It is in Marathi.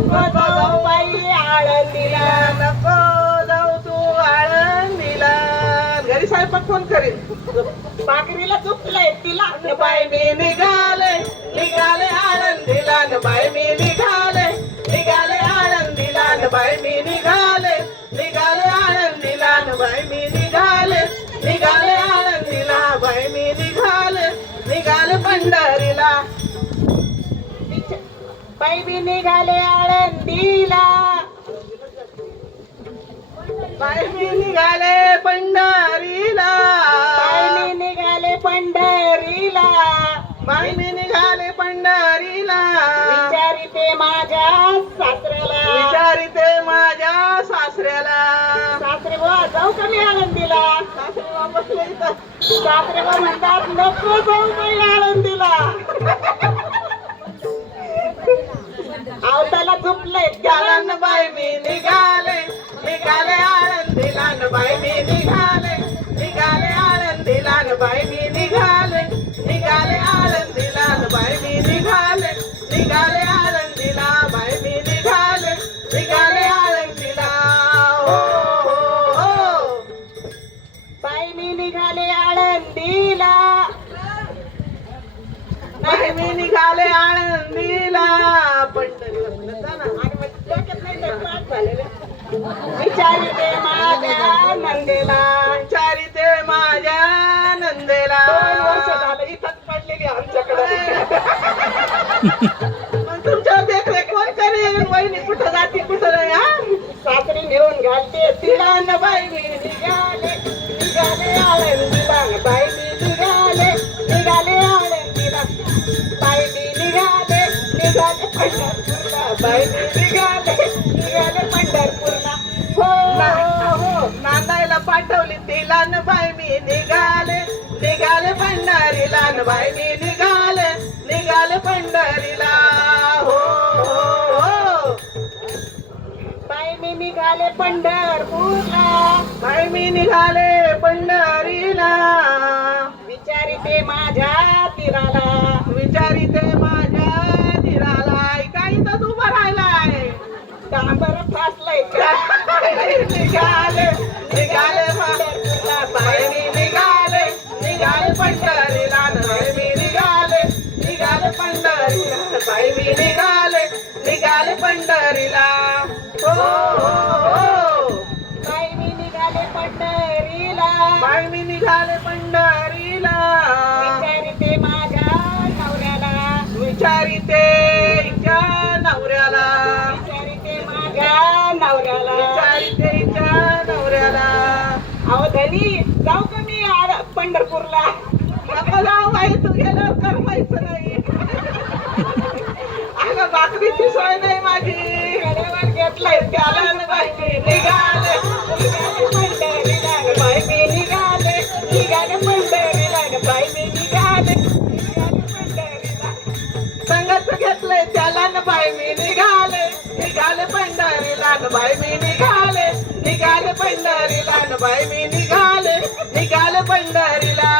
नको जाऊ बाई आळंदीला. नको जाऊ तू आळंदीला. घरी स्वयंपाक कोण करेल? भाकरीला चुकलंय तिला. न बाई मी निघाले निघाले आळंदीला. न बाई मी निघाले निघाले आळंदीला. न बाई मी निघाले निघाले आळंदीला. न बाई मी निघाले निघाले आळंदीला. बाई मी निघाले निघाले पंढरीला. बाई मी निघाले आळंदीला. बाई मी निघाले पंढरीला. बाई मी निघाले पंढरीला. बाई मी निघाले पंढरीला. विचारिते माझ्या सासऱ्याला. विचारिते माझ्या सासऱ्याला. सासरे बुवा जाऊ का मी आळंदीला. सासरे बा बसले इथं. सासरे बुवा म्हणतात नको जाऊ बाई आळंदीला. आवताला झोपलंय त्याला न बाई मी निघाले निघाले आळंदीला. न बाई मी निघाले निघाले आळंदीला. न बाई मी निघाले निघाले आळंदीला. न बाई मी निघाले निघाले आळंदीला. बाई मी निघाले निघाले आळंदीला. हो हो हो. बाई मी निघाले आळंदीला. बाई मी निघाले आळंदीला. पंढरीला म्हणत जा ना. आणि मग डोक्यात नाही तर पाठ झालेलं. विचारिते माझ्या नंदेला. विचारिते माझ्या नंदेला. 2 वर्ष झालं इथंच पडलेली आमच्याकडे. मग तुमच्यावर देखरेख कोण करेल? वहिनी कुठं जाते कुठं नाही? हा, सासरी नेऊन घालते तिला. तिला न बाई मी निघाले निघाले आळंदीला. बाई मी निघाले निघाले आळंदीला. बाई मी निघाले निघाले पंढरपूरला. बाई मी निघाले निघाले पंढरपूरला. हो हो. नांदायला पाठवली तिला न बाई मी निघाले निघाले पंढरीला. न बाई मी निघाले निघाले पंढरीला. हो हो हो. बाई मी निघाले पंढरपूरला. बाई मी निघाले पंढरीला. विचारिते माझ्या तीराला. विचारिते माझ्या धीराला. काही तर उभा राहिलाय. डांबर फासलंय निघाले निघाले पंढरीला. बाई मी निघाले निघाले पंढरीला. बाई मी निघाले निघाले पंढरीला. बाई मी निघाले निघाले पंढरीला. हो हो हो. बाई मी निघाले पंढरीला. बाई मी निघाले पंढरीला. विचारिते माझ्या नवऱ्याला. विचारिते हिच्या नवऱ्याला. विचारिते माझ्या नवऱ्याला. विचारिते हिच्या नवऱ्याला. अहो धनी जाऊ का मी पंढरपूरला. नको जाऊ बाई, तू गेल्यावर करमायचं नाही. अगं भाकरीची सोय नाही माझी. गड्यावर घेतलंय त्याला न बाई मी निघाले निघाले पंढरीला. बाई मी निघाले निघाले पंढरीला. बाई मी निघाले निघाले पंढरीला. संगत घेतलंय त्याला न बाई मी निघाले निघाले पंढरीला. न बाई मी निघाले निघाले पंढरीला. न बाई मी निघाले निघाले पंढरीला.